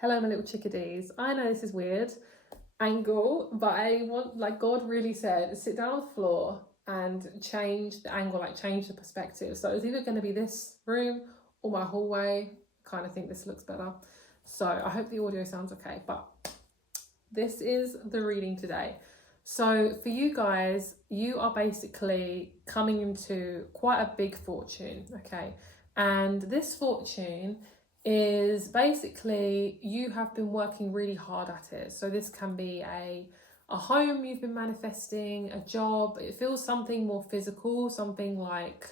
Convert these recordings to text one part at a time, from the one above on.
Hello, my little chickadees. I know this is weird angle, but I want, like, God really said, sit down on the floor and change the angle, like change the perspective. So it's either going to be this room or my hallway. Kind of think this looks better. So I hope the audio sounds okay, but this is the reading today. So for you guys, you are basically coming into quite a big fortune, okay? And this fortune is basically you have been working really hard at it. So this can be a home you've been manifesting, a job. It feels something more physical, something like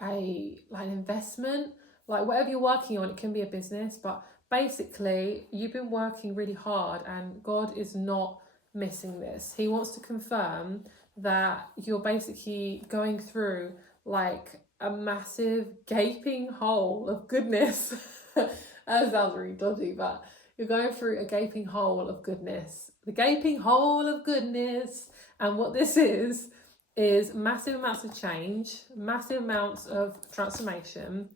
an investment, like whatever you're working on. It can be a business, but basically you've been working really hard and God is not missing this. He wants to confirm that you're basically going through like a massive gaping hole of goodness. That sounds really dodgy, but you're going through a gaping hole of goodness. The gaping hole of goodness. And what this is massive amounts of change, massive amounts of transformation,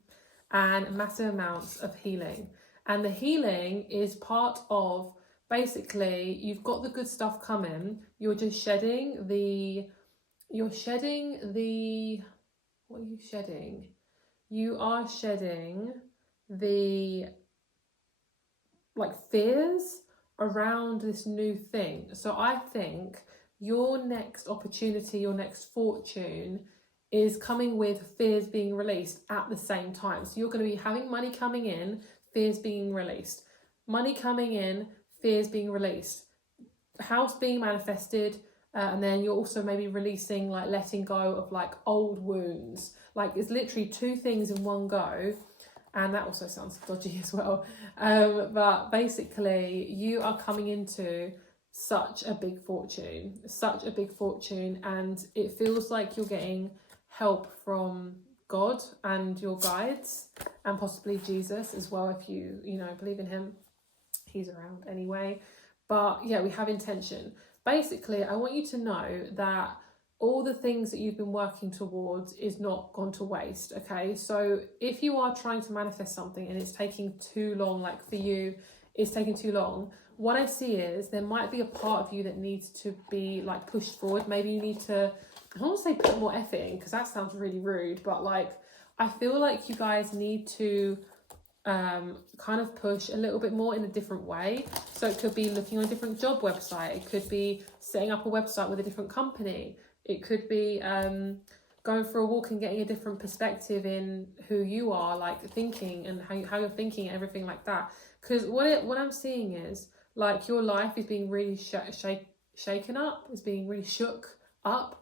and massive amounts of healing. And the healing is part of, basically, you've got the good stuff coming. You're just shedding what are you shedding? You are shedding the fears around this new thing. So I think your next opportunity, your next fortune is coming with fears being released at the same time. So you're going to be having money coming in, fears being released. Money coming in, fears being released. House being manifested, and then you're also maybe releasing, like letting go of like old wounds. Like it's literally two things in one go. And that also sounds dodgy as well. But basically you are coming into such a big fortune, and it feels like you're getting help from God and your guides and possibly Jesus as well. If you believe in him, he's around anyway. But yeah, we have intention. Basically, I want you to know that all the things that you've been working towards is not gone to waste, okay? So if you are trying to manifest something and it's taking too long, like for you, it's taking too long, what I see is there might be a part of you that needs to be like pushed forward. Maybe you need to, I don't want to say put more effort in because that sounds really rude, but like I feel like you guys need to kind of push a little bit more in a different way. So it could be looking on a different job website, it could be setting up a website with a different company, it could be going for a walk and getting a different perspective in who you are, like thinking and how you're thinking and everything like that. Because what I'm seeing is like your life is being really shaken up, is being really shook up.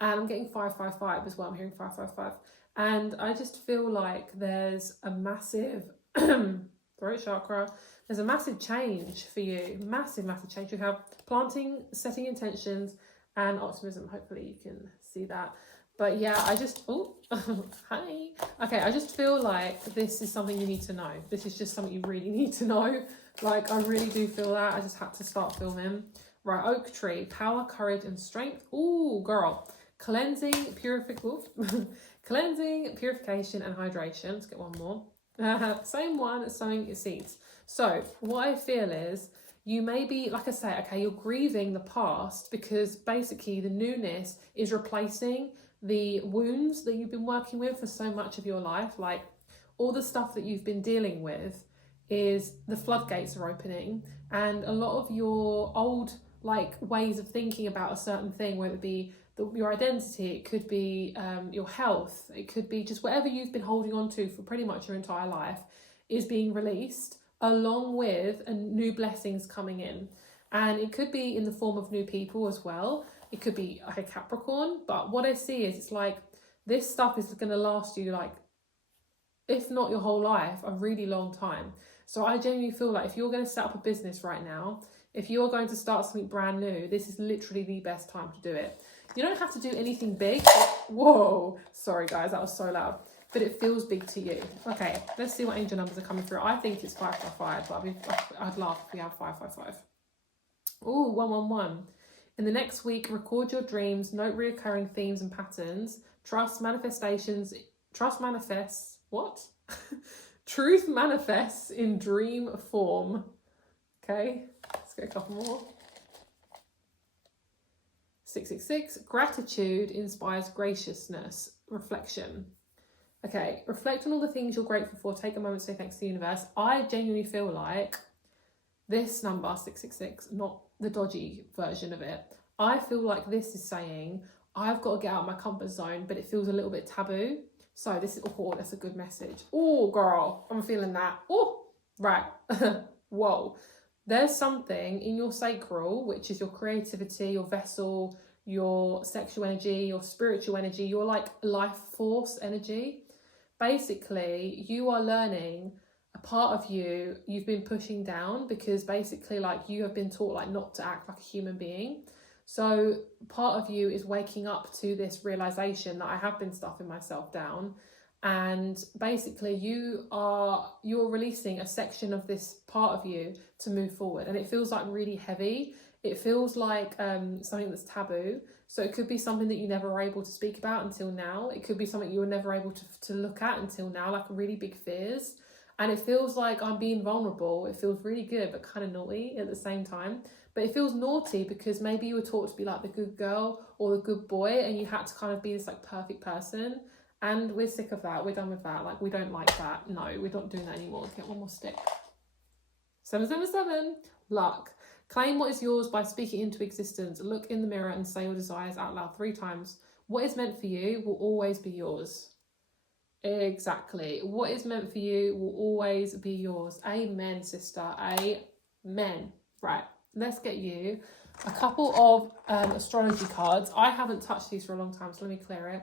And I'm getting 555 as well. I'm hearing 555. And I just feel like there's a massive throat chakra. There's a massive change for you. Massive change. You have planting, setting intentions, and optimism. Hopefully you can see that. But yeah, hi. Okay, I just feel like this is something you need to know. This is just something you really need to know. Like, I really do feel that. I just had to start filming. Right, oak tree, power, courage, and strength. Ooh, girl. Cleansing, cleansing, purification, and hydration. Let's get one more. Same one, sowing seeds. So what I feel is you may be, like I say, okay, you're grieving the past because basically the newness is replacing the wounds that you've been working with for so much of your life. Like all the stuff that you've been dealing with is the floodgates are opening, and a lot of your old like ways of thinking about a certain thing, whether it be your identity, it could be your health, it could be just whatever you've been holding on to for pretty much your entire life, is being released along with new blessings coming in. And it could be in the form of new people as well. It could be like a Capricorn, but what I see is it's like this stuff is going to last you, like, if not your whole life, a really long time. So I genuinely feel like if you're going to set up a business right now, if you're going to start something brand new, this is literally the best time to do it. You don't have to do anything big. Whoa, sorry guys, that was so loud. But it feels big to you. Okay, let's see what angel numbers are coming through. I think it's 555, but I'd laugh if we have 555. Ooh, 111. In the next week, record your dreams, note reoccurring themes and patterns, trust manifests, what? Truth manifests in dream form. Okay, let's get a couple more. 666, gratitude inspires graciousness. Reflection. Okay, reflect on all the things you're grateful for. Take a moment to say thanks to the universe. I genuinely feel like this number, 666, not the dodgy version of it. I feel like this is saying, I've got to get out of my comfort zone, but it feels a little bit taboo. So this is, oh, that's a good message. Oh, girl, I'm feeling that. Oh, right. Whoa. There's something in your sacral, which is your creativity, your vessel, your sexual energy, your spiritual energy, your like life force energy. Basically, you are learning a part of you you've been pushing down because basically like you have been taught like not to act like a human being. So part of you is waking up to this realization that I have been stuffing myself down, and basically you're releasing a section of this part of you to move forward, and it feels like really heavy. It feels like something that's taboo. So it could be something that you never were able to speak about until now. It could be something you were never able to look at until now, like really big fears. And it feels like I'm being vulnerable. It feels really good, but kind of naughty at the same time. But it feels naughty because maybe you were taught to be like the good girl or the good boy, and you had to kind of be this like perfect person. And we're sick of that. We're done with that. Like, we don't like that. No, we're not doing that anymore. Let's get one more stick. 777. Luck. Claim what is yours by speaking into existence. Look in the mirror and say your desires out loud 3 times. What is meant for you will always be yours. Exactly. What is meant for you will always be yours. Amen, sister. Amen. Right. Let's get you a couple of astrology cards. I haven't touched these for a long time, so let me clear it.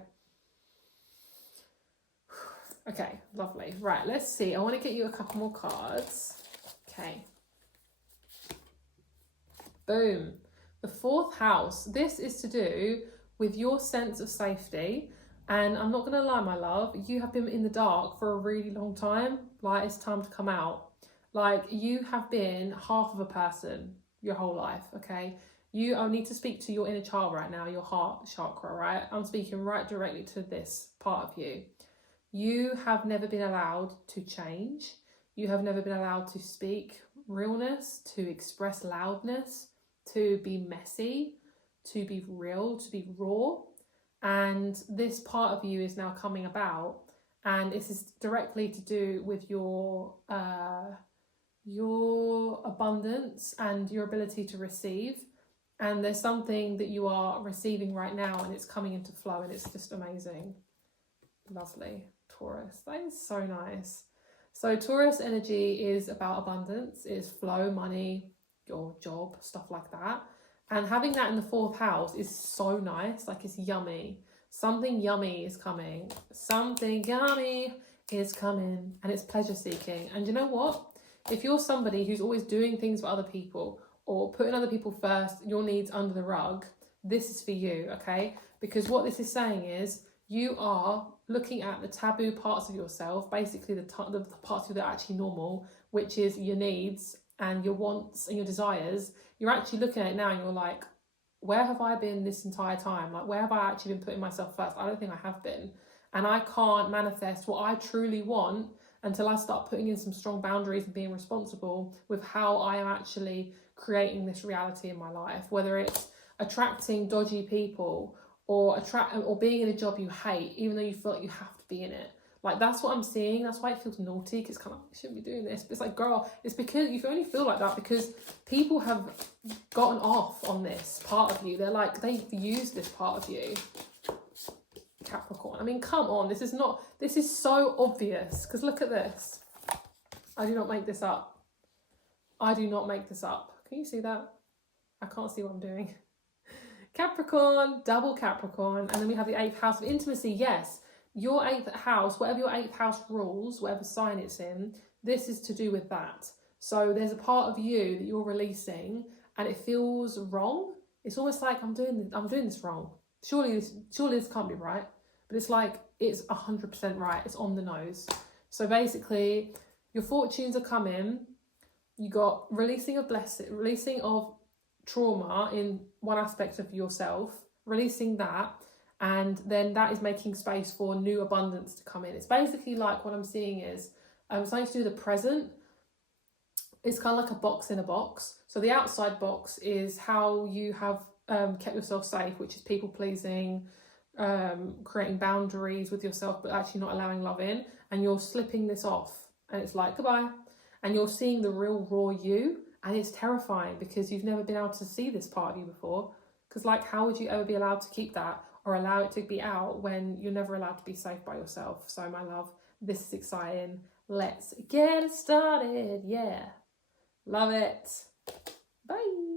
Okay, lovely. Right, let's see. I want to get you a couple more cards. Okay. Boom. The 4th house. This is to do with your sense of safety. And I'm not going to lie, my love, you have been in the dark for a really long time. Like, it's time to come out. Like, you have been half of a person your whole life, okay? I need to speak to your inner child right now, your heart chakra, right? I'm speaking right directly to this part of you. You have never been allowed to change. You have never been allowed to speak realness, to express loudness, to be messy, to be real, to be raw. And this part of you is now coming about, and this is directly to do with your abundance and your ability to receive. And there's something that you are receiving right now, and it's coming into flow, and it's just amazing. Lovely. Taurus, that is so nice. So Taurus energy is about abundance, is flow, money, your job, stuff like that. And having that in the 4th house is so nice. Like, it's yummy. Something yummy is coming. Something yummy is coming. And it's pleasure seeking. And you know what? If you're somebody who's always doing things for other people or putting other people first, your needs under the rug, this is for you, okay? Because what this is saying is you are looking at the taboo parts of yourself, basically the parts of you that are actually normal, which is your needs and your wants and your desires. You're actually looking at it now and you're like, where have I been this entire time? Like, where have I actually been putting myself first? I don't think I have been. And I can't manifest what I truly want until I start putting in some strong boundaries and being responsible with how I am actually creating this reality in my life, whether it's attracting dodgy people or being in a job you hate, even though you feel like you have to be in it. Like, that's what I'm seeing. That's why it feels naughty, because it's kind of like, I shouldn't be doing this. But it's like, girl, it's because you only feel like that because people have gotten off on this part of you. They're like, they've used this part of you. Capricorn. I mean, come on. This is so obvious, because look at this. I do not make this up. I do not make this up. Can you see that? I can't see what I'm doing. Capricorn, double Capricorn. And then we have the 8th house of intimacy. Yes. Your 8th house, whatever your 8th house rules, whatever sign it's in, this is to do with that. So there's a part of you that you're releasing and it feels wrong. It's almost like I'm doing this wrong. Surely this can't be right. But it's like, it's 100% right. It's on the nose. So basically, your fortunes are coming. You got releasing of trauma in one aspect of yourself, releasing that. And then that is making space for new abundance to come in. It's basically like what I'm seeing is something to do with the present. It's kind of like a box in a box. So the outside box is how you have kept yourself safe, which is people pleasing, creating boundaries with yourself, but actually not allowing love in. And you're slipping this off, and it's like goodbye. And you're seeing the real raw you, and it's terrifying because you've never been able to see this part of you before. Because like, how would you ever be allowed to keep that or allow it to be out when you're never allowed to be safe by yourself? So my love, this is exciting. Let's get it started. Yeah. Love it. Bye.